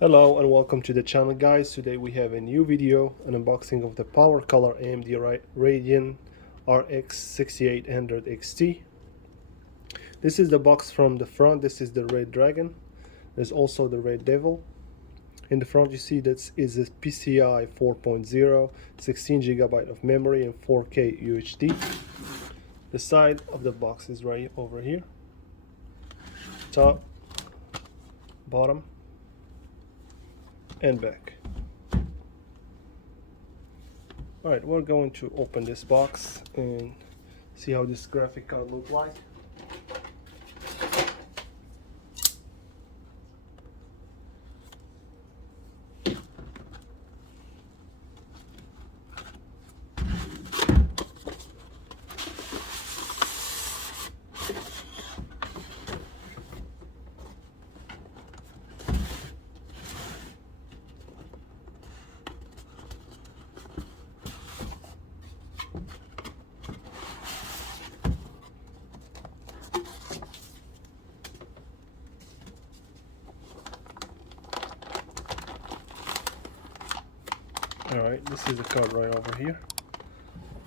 Hello and welcome to the channel, guys. Today we have a new video, an unboxing of the powercolor AMD Radeon RX 6800 XT. This is the box from the front. This is the Red Dragon. There's also the Red Devil. In the front you see that is a PCI 4.0, 16 GB of memory and 4K UHD. The side of the box is right over here. Top, bottom, and back. Alright, we're going to open this box and see how this graphic card looks like. Alright, this is the card right over here.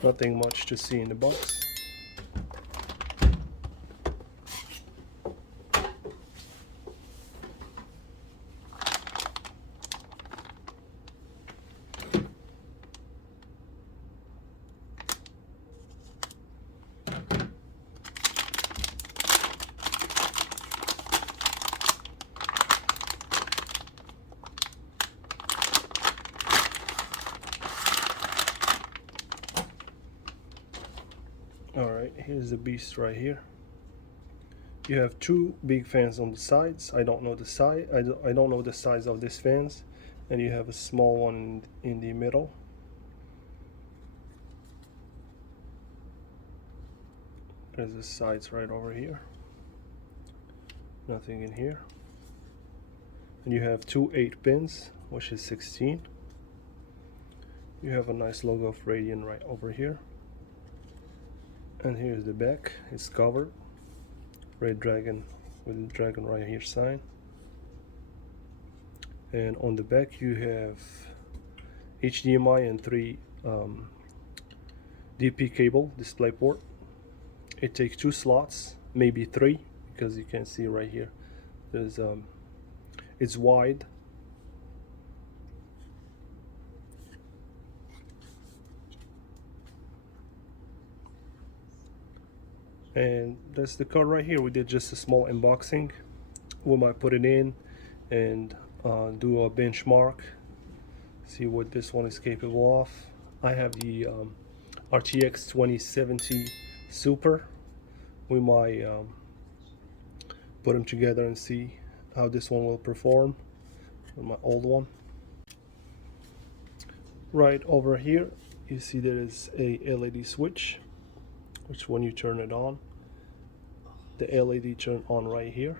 Nothing much to see in the box. Alright, here's the beast right here. You have two big fans on the sides. I don't know the size. I don't know the size of these fans. And you have a small one in the middle. There's the sides right over here. Nothing in here. And you have two 8 pins, which is 16. You have a nice logo of Radeon right over here. And here's the back. It's covered. Red Dragon with the dragon right here sign. And on the back you have HDMI and 3 DP cable display port. It takes 2 slots, maybe 3, because you can see right here there's it's wide. And that's the card right here. We did just a small unboxing. We might put it in and do a benchmark, see what this one is capable of. I have the RTX 2070 Super. We might put them together and see how this one will perform with my old one. Right over here you see there is a LED switch, which when you turn it on, the LED turn on right here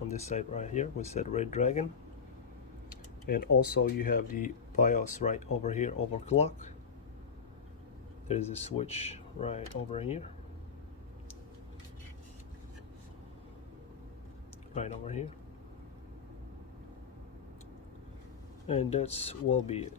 on this side right here with that Red Dragon. And also you have the BIOS right over here, overclock. There's a switch right over here, right over here, and that's will be it.